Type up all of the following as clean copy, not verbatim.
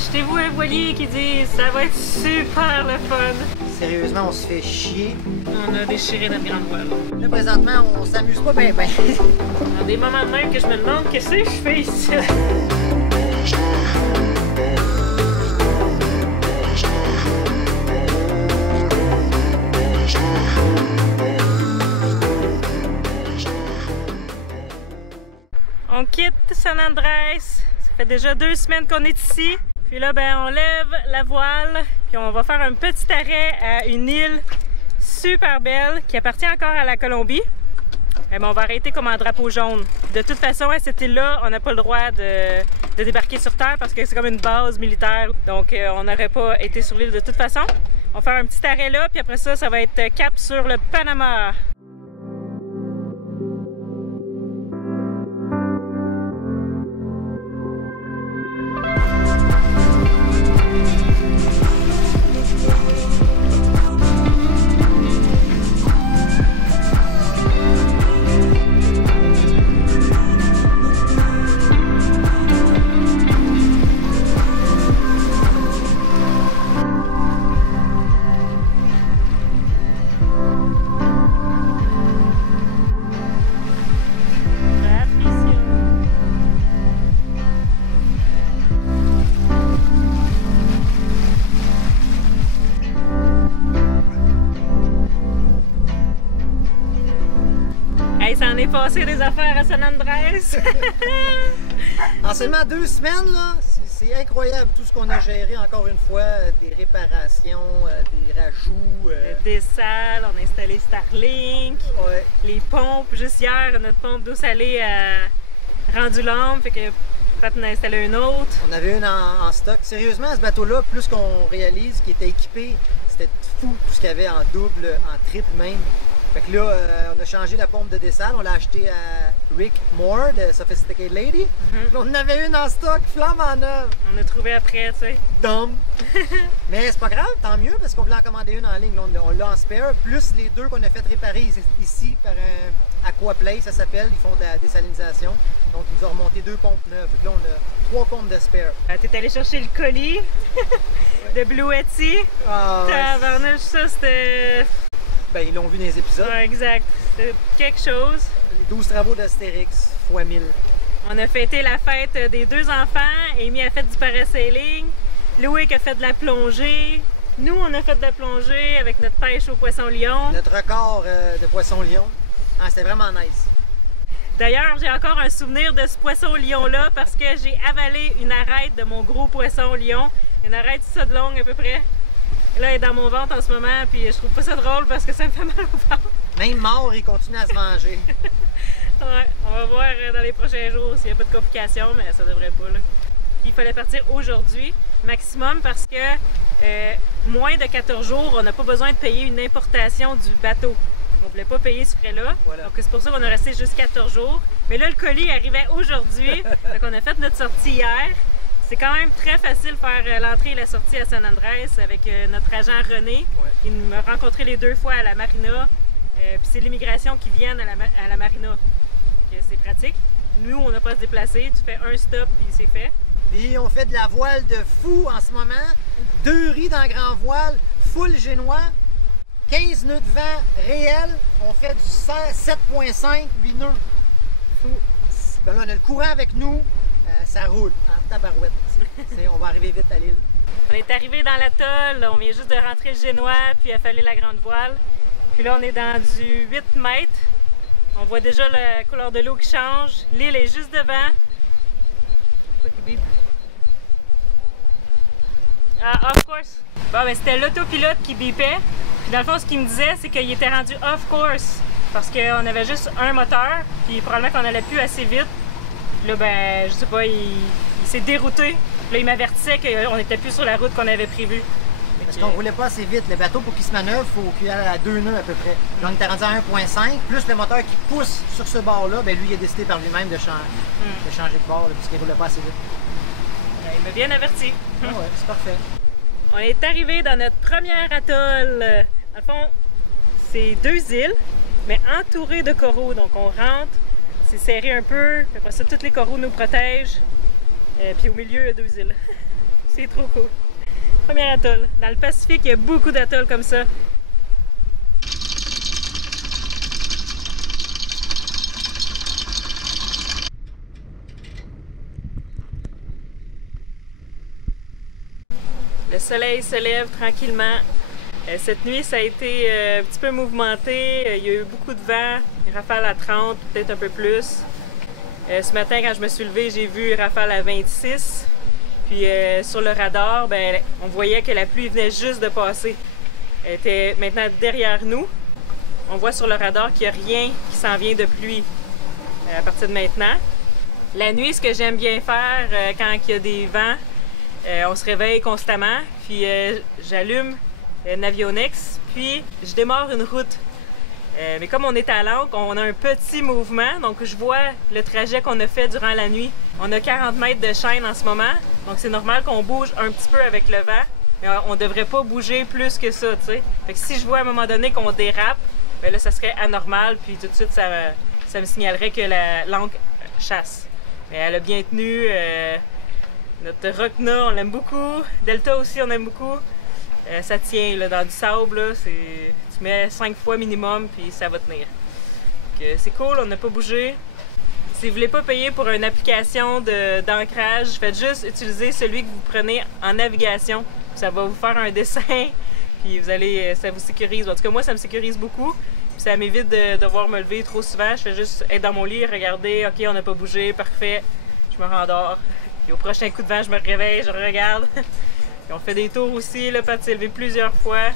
Achetez-vous un voilier qui dit ça va être super le fun. Sérieusement, on se fait chier. On a déchiré notre grande voile. Là, présentement, on s'amuse pas bien. Dans des moments de même que je me demande qu'est-ce que je fais ici. On quitte San Andrés. Ça fait déjà 2 semaines qu'on est ici. Puis là, ben, on lève la voile. Puis on va faire un petit arrêt à une île super belle qui appartient encore à la Colombie. Et ben, on va arrêter comme un drapeau jaune. De toute façon, à cette île-là, on n'a pas le droit de débarquer sur terre parce que c'est comme une base militaire. Donc, on n'aurait pas été sur l'île de toute façon. On va faire un petit arrêt là. Puis après ça, ça va être cap sur le Panama. Ça en est passé des affaires à San Andrés. En seulement 2 semaines, là, c'est incroyable tout ce qu'on a géré, encore une fois, des réparations, des rajouts. Le dessal, on a installé Starlink, Ouais. les pompes. Juste hier, notre pompe d'eau salée a rendu l'âme, fait que Pat en a installé une autre. On avait une en stock. Sérieusement, ce bateau-là, plus qu'on réalise qu'il était équipé, c'était fou tout ce qu'il y avait en double, en triple même. Fait que là, on a changé la pompe de dessal, on l'a acheté à Rick Moore de Sophisticated Lady. On en avait une en stock, flamme en neuve. On a trouvé après, tu sais. Dumb. Mais c'est pas grave, tant mieux, parce qu'on voulait en commander une en ligne. Là, on l'a en spare, plus les 2 qu'on a fait réparer ici par un Aquaplay, ça s'appelle. Ils font de la désalinisation. Donc, ils nous ont remonté 2 pompes neuves. Fait que là, on a 3 pompes de spare. T'es allé chercher le colis de Blue Yeti. Ah, Tabarnouche, ça c'était... ben, ils l'ont vu dans les épisodes. Ouais, exact. C'était quelque chose. Les 12 travaux d'Astérix, x 1000. On a fêté la fête des 2 enfants. Amy a fait du parasailing. Loïc a fait de la plongée. Nous, on a fait de la plongée avec notre pêche au poisson-lion. Notre record de poisson-lion. Ah, c'était vraiment nice. D'ailleurs, j'ai encore un souvenir de ce poisson-lion-là parce que j'ai avalé une arête de mon gros poisson-lion. Une arête ça de longue à peu près. Là, elle est dans mon ventre en ce moment, puis je trouve pas ça drôle parce que ça me fait mal au ventre. Même mort, il continue à se venger. Ouais, on va voir dans les prochains jours s'il n'y a pas de complications, mais ça devrait pas, là. Il fallait partir aujourd'hui, maximum, parce que moins de 14 jours, on n'a pas besoin de payer une importation du bateau. On ne voulait pas payer ce frais-là. Voilà. Donc, c'est pour ça qu'on a resté juste 14 jours. Mais là, le colis arrivait aujourd'hui. Donc, on a fait notre sortie hier. C'est quand même très facile de faire l'entrée et la sortie à San Andrés avec notre agent René. Ouais. Il m'a rencontré les 2 fois à la marina. Puis c'est l'immigration qui vient à la marina. C'est pratique. Nous, on n'a pas à se déplacer. Tu fais un stop puis c'est fait. Puis on fait de la voile de fou en ce moment. 2 riz dans grand voile, full génois. 15 nœuds de vent réel. On fait du 7.5, 8 nœuds. Fou. Ben là, on a le courant avec nous. Ça roule en tabarouette. On va arriver vite à l'île. On est arrivé dans l'atoll, on vient juste de rentrer le génois, puis affaler la grande voile. Puis là, on est dans du 8 mètres. On voit déjà la couleur de l'eau qui change. L'île est juste devant. Quoi qui bip? Ah, off course. Bon, ben c'était l'autopilote qui bipait. Puis dans le fond, ce qu'il me disait, c'est qu'il était rendu off course. Parce qu'on avait juste un moteur, puis probablement qu'on n'allait plus assez vite. Là, ben, je sais pas, il s'est dérouté. Là, il m'avertissait qu'on n'était plus sur la route qu'on avait prévue. Parce qu'on roulait pas assez vite. Le bateau, pour qu'il se manœuvre, il faut qu'il aille à 2 nœuds à peu près. Donc, on était rendu à 1.5, plus le moteur qui pousse sur ce bord-là, ben lui, il a décidé par lui-même de changer de bord, là, parce qu'il roulait pas assez vite. Ben, il m'a bien averti. Ah ouais, c'est parfait. On est arrivé dans notre première atoll. Dans le fond, c'est 2 îles, mais entourées de coraux. Donc, on rentre. C'est serré un peu, après ça, tous les coraux nous protègent. Puis au milieu, il y a 2 îles. C'est trop cool. Premier atoll. Dans le Pacifique, il y a beaucoup d'atolls comme ça. Le soleil se lève tranquillement. Cette nuit, ça a été un petit peu mouvementé. Il y a eu beaucoup de vent, rafale à 30, peut-être un peu plus. Ce matin, quand je me suis levée, j'ai vu rafale à 26. Puis sur le radar, ben, on voyait que la pluie venait juste de passer. Elle était maintenant derrière nous. On voit sur le radar qu'il n'y a rien qui s'en vient de pluie à partir de maintenant. La nuit, ce que j'aime bien faire quand il y a des vents, on se réveille constamment, puis j'allume Navionics, puis je démarre une route. Mais comme on est à l'encre, on a un petit mouvement, donc je vois le trajet qu'on a fait durant la nuit. On a 40 mètres de chaîne en ce moment, donc c'est normal qu'on bouge un petit peu avec le vent, mais on devrait pas bouger plus que ça, tu sais. Fait que si je vois à un moment donné qu'on dérape, bien là, ça serait anormal, puis tout de suite, ça me signalerait que l'ancre chasse. Mais elle a bien tenu. Notre Rockna, on l'aime beaucoup. Delta aussi, on aime beaucoup. Ça tient là, dans du sable. Là, tu mets 5 fois minimum, puis ça va tenir. C'est cool, on n'a pas bougé. Si vous ne voulez pas payer pour une application d'ancrage, faites juste utiliser celui que vous prenez en navigation. Ça va vous faire un dessin, puis ça vous sécurise. En tout cas, moi, ça me sécurise beaucoup. Puis ça m'évite de devoir me lever trop souvent. Je fais juste être dans mon lit, regarder, OK, on n'a pas bougé, parfait. Je me rendors. Puis au prochain coup de vent, je me réveille, je regarde. Puis on fait des tours aussi, le pas de s'élever plusieurs fois.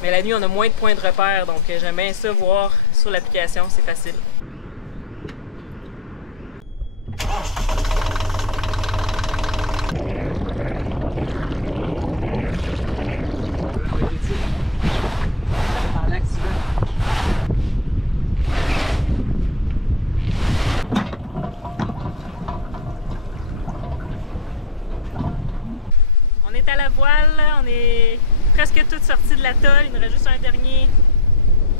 Mais la nuit, on a moins de points de repère, donc j'aime bien ça voir sur l'application, c'est facile. On est à la voile, on est presque toutes sorties de l'atoll, il nous reste juste un dernier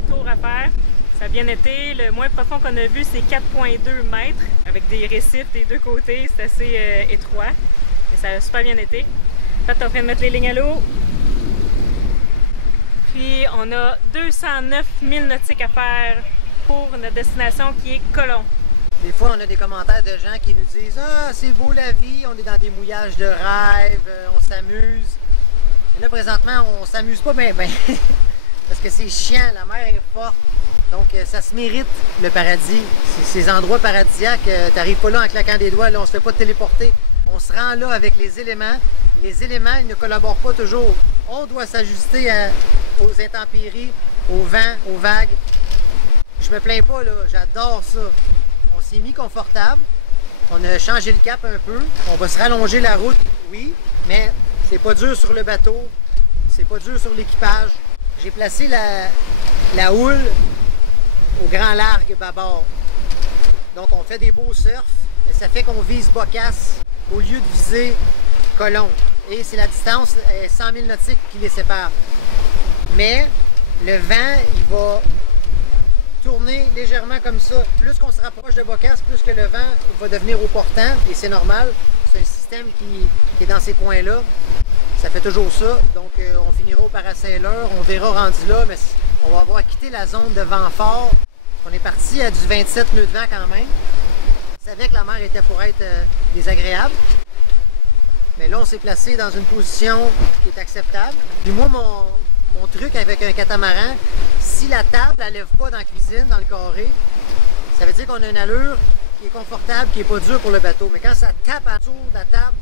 tour à faire. Ça a bien été, le moins profond qu'on a vu c'est 4,2 mètres avec des récifs des deux côtés, c'est assez étroit et ça a super bien été. En fait, on est en train de mettre les lignes à l'eau. Puis on a 209 milles nautiques à faire pour notre destination qui est Colomb. Des fois, on a des commentaires de gens qui nous disent « Ah, c'est beau la vie, on est dans des mouillages de rêve, on s'amuse. » Et là, présentement, on s'amuse pas bien, parce que c'est chiant, la mer est forte. Donc, ça se mérite, le paradis. Ces endroits paradisiaques, t'arrives pas là en claquant des doigts, là, on se fait pas téléporter. On se rend là avec les éléments. Les éléments, ils ne collaborent pas toujours. On doit s'ajuster aux intempéries, au vent, aux vagues. Je me plains pas, là, j'adore ça. On s'est mis confortable, on a changé le cap un peu, on va se rallonger la route, oui, mais c'est pas dur sur le bateau, c'est pas dur sur l'équipage. J'ai placé la houle au grand largue bâbord. Donc on fait des beaux surfs, mais ça fait qu'on vise Boccace au lieu de viser Colomb. Et c'est la distance 100 000 nautiques qui les sépare. Mais le vent, il va tourner légèrement comme ça. Plus qu'on se rapproche de Boccace, plus que le vent va devenir au portant, et c'est normal. C'est un système qui est dans ces coins-là. Ça fait toujours ça. Donc on finira au Parasaileur, on verra rendu là, mais on va avoir quitté la zone de vent fort. On est parti à du 27 nœuds de vent quand même. On savait que la mer était pour être désagréable. Mais là, on s'est placé dans une position qui est acceptable. Puis moi, mon truc avec un catamaran, si la table ne lève pas dans la cuisine, dans le carré, ça veut dire qu'on a une allure qui est confortable, qui n'est pas dure pour le bateau. Mais quand ça tape autour de la table,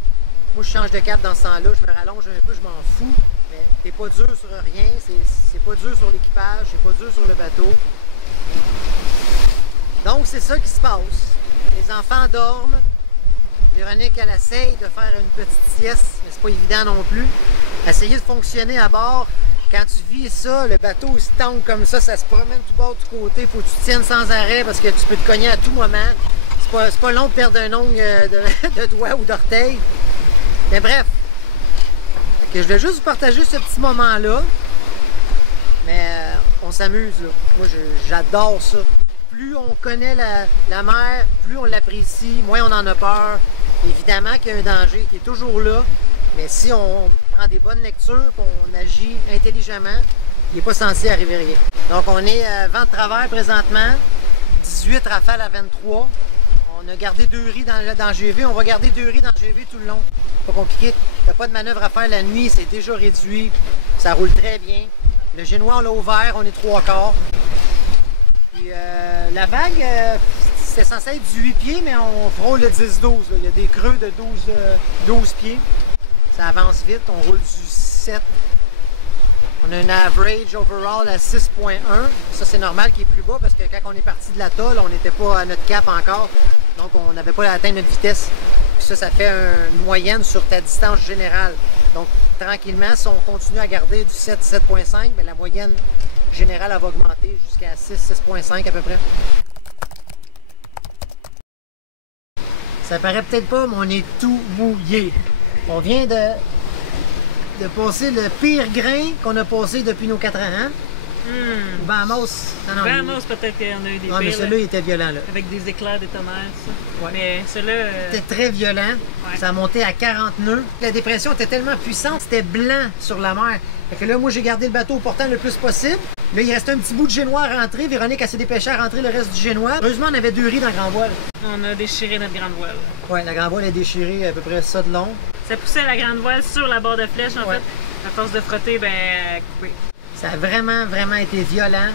moi je change de cap dans ce temps-là, je me rallonge un peu, je m'en fous. Mais t'es pas dur sur rien, c'est pas dur sur l'équipage, c'est pas dur sur le bateau. Donc c'est ça qui se passe. Les enfants dorment. Véronique, elle essaye de faire une petite sieste, mais c'est pas évident non plus. Essayer de fonctionner à bord. Quand tu vis ça, le bateau il se tangue comme ça se promène tout bord, tout côté, il faut que tu tiennes sans arrêt parce que tu peux te cogner à tout moment. C'est pas long de perdre un ongle de doigt ou d'orteil. Mais bref, je voulais juste vous partager ce petit moment-là. Mais on s'amuse, là. Moi, j'adore ça. Plus on connaît la mer, plus on l'apprécie, moins on en a peur. Évidemment qu'il y a un danger qui est toujours là, Mais si on prend des bonnes lectures, qu'on agit intelligemment, il n'est pas censé arriver rien. Donc on est vent de travers présentement, 18 rafales à 23. On a gardé 2 riz dans GV, on va garder 2 riz dans GV tout le long. Pas compliqué, il n'y a pas de manœuvre à faire la nuit, c'est déjà réduit, ça roule très bien. Le génois on l'a ouvert, on est 3/4. Puis la vague, c'était censé être du 8 pieds, mais on frôle le 10-12. Il y a des creux de 12 pieds. Ça avance vite, on roule du 7. On a un average overall à 6.1. Ça, c'est normal qu'il est plus bas parce que quand on est parti de l'atoll, on n'était pas à notre cap encore. Donc, on n'avait pas atteint notre vitesse. Puis ça fait une moyenne sur ta distance générale. Donc, tranquillement, si on continue à garder du 7, 7.5, mais la moyenne générale elle va augmenter jusqu'à 6, 6.5 à peu près. Ça paraît peut-être pas, mais on est tout mouillé. On vient de passer le pire grain qu'on a passé depuis nos 4 ans. Hein? Bahamas. Bahamas, peut-être qu'on a eu des pires. Mais celui-là, il était violent. Là. Avec des éclairs de tonnerre, ça. Ouais. Mais celui-là... C'était très violent. Ouais. Ça a monté à 40 nœuds. La dépression était tellement puissante, c'était blanc sur la mer. Fait que là, moi, j'ai gardé le bateau au portant le plus possible. Là, il restait un petit bout de génois à rentrer. Véronique, elle s'est dépêchée à rentrer le reste du génois. Heureusement, on avait 2 riz dans la grande voile. On a déchiré notre grande voile. Ouais, la grande voile est déchirée à peu près ça de long. Ça poussait la grande voile sur la barre de flèche, en fait. À force de frotter, ben, coupé. Ça a vraiment été violent,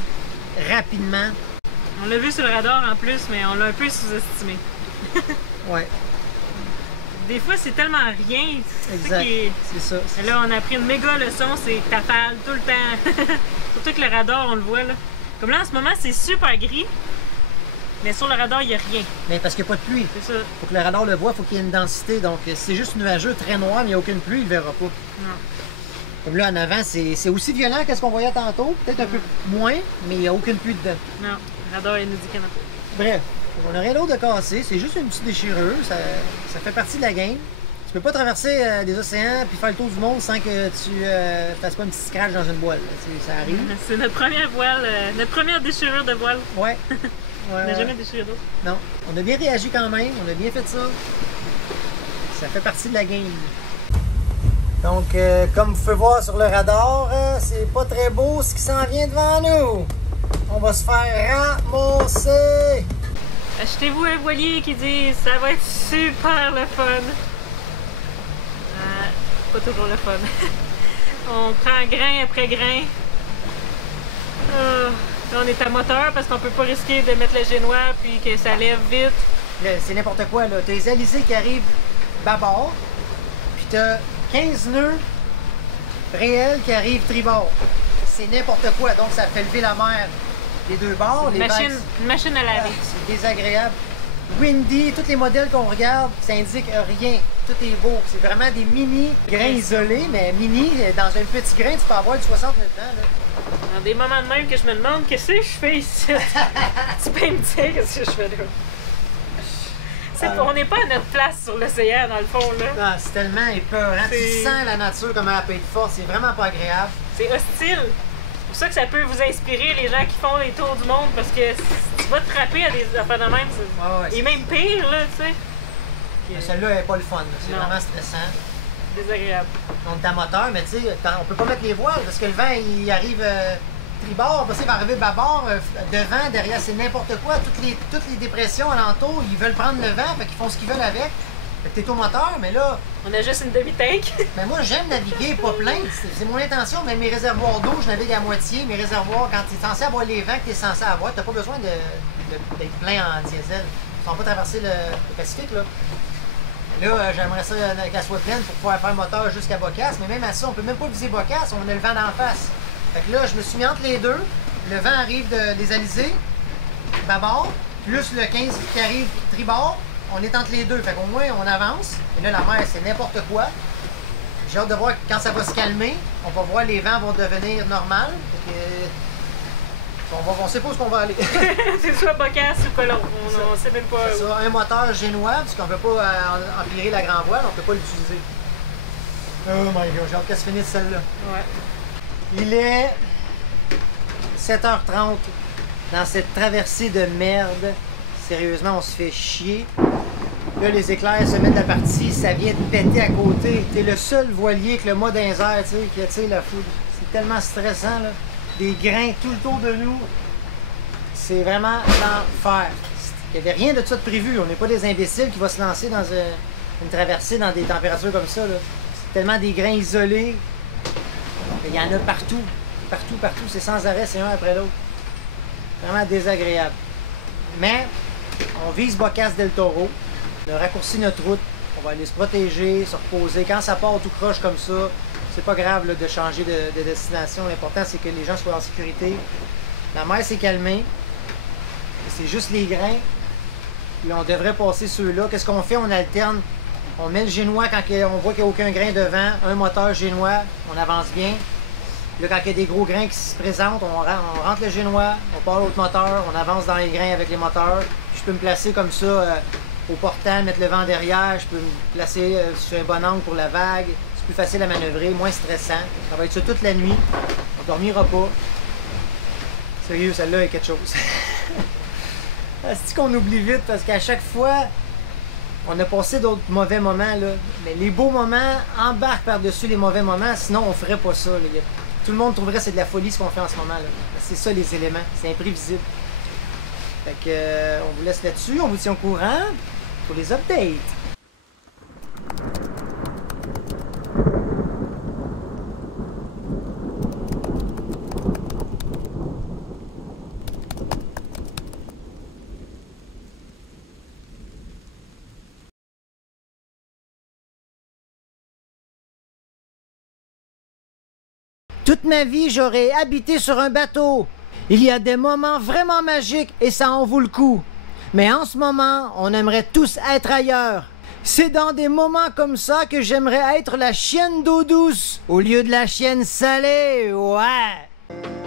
rapidement. On l'a vu sur le radar en plus, mais on l'a un peu sous-estimé. Ouais. Des fois, c'est tellement rien. Exact. C'est ça. Et là, on a pris une méga leçon, c'est tafale tout le temps. Surtout que le radar, on le voit là. Comme là, en ce moment, c'est super gris. Mais sur le radar, il n'y a rien. Mais parce qu'il n'y a pas de pluie. C'est ça. Faut que le radar le voit, faut qu'il y ait une densité. Donc, si c'est juste nuageux, très noir, mais il n'y a aucune pluie, il ne le verra pas. Non. Comme là, en avant, c'est aussi violent que ce qu'on voyait tantôt. Peut-être un peu moins, mais il n'y a aucune pluie dedans. Non, le radar, il nous dit qu'il n'y en a pas. Bref, on n'a rien d'autre de casser. C'est juste une petite déchirure. Ça fait partie de la game. Tu peux pas traverser des océans puis faire le tour du monde sans que tu fasses pas un petit scratch dans une voile. Ça arrive. C'est notre première voile, notre première déchirure de voile. Ouais. On n'a jamais déchiré d'autre. Non. On a bien réagi quand même. On a bien fait ça. Ça fait partie de la game. Donc, comme vous pouvez voir sur le radar, c'est pas très beau ce qui s'en vient devant nous. On va se faire ramasser. Achetez-vous un voilier qui dit ça va être super le fun. Pas toujours le fun. On prend grain après grain. Là, on est à moteur parce qu'on peut pas risquer de mettre le génois puis que ça lève vite. C'est n'importe quoi, là. T'as les alizés qui arrivent bâbord, puis t'as 15 nœuds réels qui arrivent tribord. C'est n'importe quoi, donc ça fait lever la mer des deux bords. Une machine à laver. C'est désagréable. Windy, tous les modèles qu'on regarde, ça indique rien. Tout est beau. C'est vraiment des mini grains isolés, mais mini, dans un petit grain, tu peux avoir du 60 dedans. Là. Dans des moments de même que je me demande qu'est-ce que je fais ici. Tu peux me dire qu'est-ce que je fais là. On n'est pas à notre place sur l'océan, dans le fond. Là. Non, c'est tellement épeurant. Tu sens la nature comme elle peut être forte. C'est vraiment pas agréable. C'est hostile. C'est pour ça que ça peut vous inspirer, les gens qui font les tours du monde, parce que tu vas te frapper à des affaires de même. Et même pire, là, tu sais. Celle-là n'est pas le fun. C'est vraiment stressant. Désagréable. On est à moteur, mais tu sais, on peut pas mettre les voiles parce que le vent, il arrive tribord, après ça, il va arriver bâbord, devant, derrière, c'est n'importe quoi. Toutes les dépressions alentour, ils veulent prendre le vent, fait qu'ils font ce qu'ils veulent avec. Fait que t'es au moteur, mais là... On a juste une demi-tank. Mais moi, j'aime naviguer pas plein. C'est mon intention, mais mes réservoirs d'eau, je navigue à moitié. Mes réservoirs, quand tu es censé avoir les vents que tu es censé avoir, t'as pas besoin d'être plein en diesel. Tu vas pas traverser le Pacifique, là. Là, j'aimerais ça qu'elle soit pleine pour pouvoir faire le moteur jusqu'à Boccace, mais même à ça, on peut même pas viser Boccace, on a le vent d'en face. Fait que là, je me suis mis entre les deux. Le vent arrive des alizés, bâbord, plus le 15 qui arrive tribord. On est entre les deux, fait qu'au moins on avance. Et là, la mer, c'est n'importe quoi. J'ai hâte de voir quand ça va se calmer. On va voir les vents vont devenir normales. On sait pas où on va aller. C'est soit Boccace ou Colomb. On sait même pas. C'est un moteur génois, parce qu'on ne peut pas empirer la grand voile, on ne peut pas l'utiliser. Oh my god, j'ai hâte qu'elle se finisse celle-là. Ouais. Il est 7h30 dans cette traversée de merde. Sérieusement, on se fait chier. Là, les éclairs se mettent à partie, ça vient de péter à côté. T'es le seul voilier avec le mât dans les airs, tu sais, qui attire la foudre. C'est tellement stressant, là. Des grains tout le tour de nous. C'est vraiment l'enfer. Il n'y avait rien de ça de prévu. On n'est pas des imbéciles qui vont se lancer dans une traversée dans des températures comme ça, là. C'est tellement des grains isolés. Il y en a partout. Partout, partout. C'est sans arrêt, c'est un après l'autre. Vraiment désagréable. Mais on vise Bocas del Toro. On a raccourci notre route. On va aller se protéger, se reposer. Quand ça part tout croche comme ça, c'est pas grave là, de changer de destination. L'important, c'est que les gens soient en sécurité. La mer s'est calmée. C'est juste les grains. Puis on devrait passer ceux-là. Qu'est-ce qu'on fait? On alterne. On met le génois quand on voit qu'il n'y a aucun grain devant. Un moteur génois. On avance bien. Là, quand il y a des gros grains qui se présentent, on rentre le génois, on part l'autre moteur, on avance dans les grains avec les moteurs. Puis je peux me placer comme ça au portant, mettre le vent derrière. Je peux me placer sur un bon angle pour la vague. C'est plus facile à manœuvrer, moins stressant. Ça va être ça toute la nuit. On dormira pas. Sérieux, celle-là est quelque chose. C'est qu'on oublie vite parce qu'à chaque fois, on a passé d'autres mauvais moments, là. Mais les beaux moments embarquent par-dessus les mauvais moments, sinon on ferait pas ça. Là. Tout le monde trouverait que c'est de la folie ce qu'on fait en ce moment. C'est ça les éléments, c'est imprévisible. Fait que, on vous laisse là-dessus, on vous tient au courant pour les updates. Toute ma vie, j'aurais habité sur un bateau. Il y a des moments vraiment magiques et ça en vaut le coup. Mais en ce moment, on aimerait tous être ailleurs. C'est dans des moments comme ça que j'aimerais être la chienne d'eau douce au lieu de la chienne salée, ouais.